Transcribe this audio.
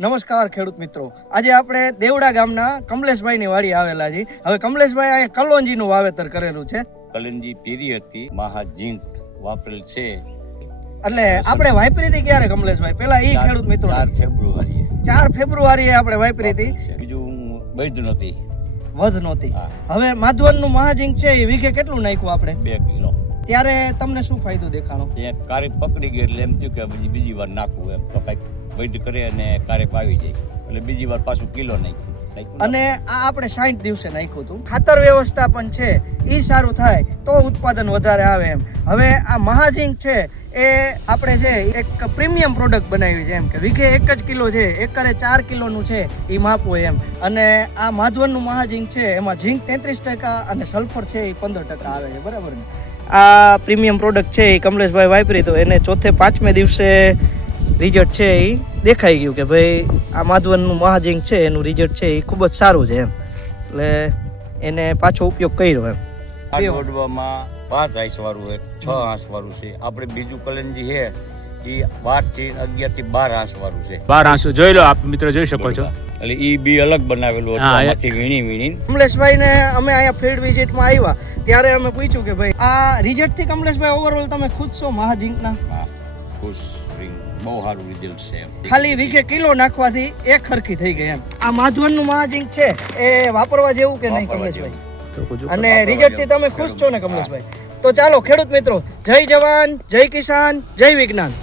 નમસ્કાર ખેડૂત મિત્રો, આજે આપણે દેવડા ગામના કમલેશભાઈની વાડી આવેલા છીએ. હવે કમલેશભાઈ આ કલોંજીનું વાવેતર કરેલું છે. કલંજી પીરી હતી, મહાજીંક વાપરેલ છે. એટલે આપણે વાપરી હતી ક્યારે કમલેશભાઈ? પેલા ઈ ખેડૂત મિત્રો 4 ફેબ્રુઆરીએ 4 ફેબ્રુઆરીએ આપણે વાપરી હતી. બીજું વૈધ નહોતી, વધ નહોતી. હવે માધવનનું મહાજીંક છે એ વીઘે કેટલું નાખ્યું આપણે? 2 કિલો. ત્યારે તમને શું ફાયદો દેખાણો? ત્યાં કારેક પકડી ગઈ એટલે એમ થયું કે બીજી વાર નાખવું એમ તો કંઈક વૈધ કરે અને કારેક આવી જાય એટલે બીજી વાર પાછું કિલો નાખ્યું. અને આ આપણે 60 દિવસે નાખ્યું હતું. ખાતર વ્યવસ્થા પણ છે એ સારું થાય તો ઉત્પાદન વધારે આવે એમ. હવે આ મહાજીંક છે એ આપણે છે એક પ્રીમિયમ પ્રોડક્ટ બનાવી છે એમ કે વીઘે 1 જ કિલો છે, એકરે 4 કિલોનું છે એ માપવું એમ. અને આ માધવનનું મહાજીંક છે એમાં ઝીંક 33% અને સલ્ફર છે એ 15% આવે છે, બરાબર ને? આ પ્રીમિયમ પ્રોડક્ટ છે એ કમલેશભાઈ વાપરી તો એને ચોથે 5મે દિવસે રિઝલ્ટ છે એ દેખાઈ ગયું કે ભાઈ આ માધવનનું મહાજીંક છે એનું રિઝલ્ટ છે એ ખૂબ જ સારું છે એમ. એટલે એને પાછો ઉપયોગ કર્યો એમ. આ દોડવામાં 5 હાંસ વાળું હોય, 6 હાંસ વાળું છે. આપણે બીજું કલંજી છે એ 12 થી 12 હાંસ વાળું છે. 12 હાંસ જોઈ લો આપ મિત્રો, જોઈ શકો છો. એટલે ઈ બી અલગ બનાવેલું હતું, આમાંથી વીણી કમલેશભાઈને અમે અહીંયા ફિલ્ડ વિઝિટમાં આવ્યા ત્યારે અમે પૂછ્યું કે ભાઈ આ રિઝલ્ટથી કમલેશભાઈ ઓવરઓલ તમે ખુશ છો મહાજીંકના? ખુશ, બહુ સારું રિઝલ્ટ છે. ખાલી વીઘે કિલો નાખવાથી એક ખરખી થઈ ગઈ એમ. આ માધવનનું મહાજીંક છે એ વાપરવા જેવું કે નહીં કમલેશભાઈ? અને રિઝલ્ટથી તમે ખુશ છો ને કમલેશભાઈ? તો ચાલો ખેડૂત મિત્રો, જય જવાન, જય કિસાન, જય વિજ્ઞાન.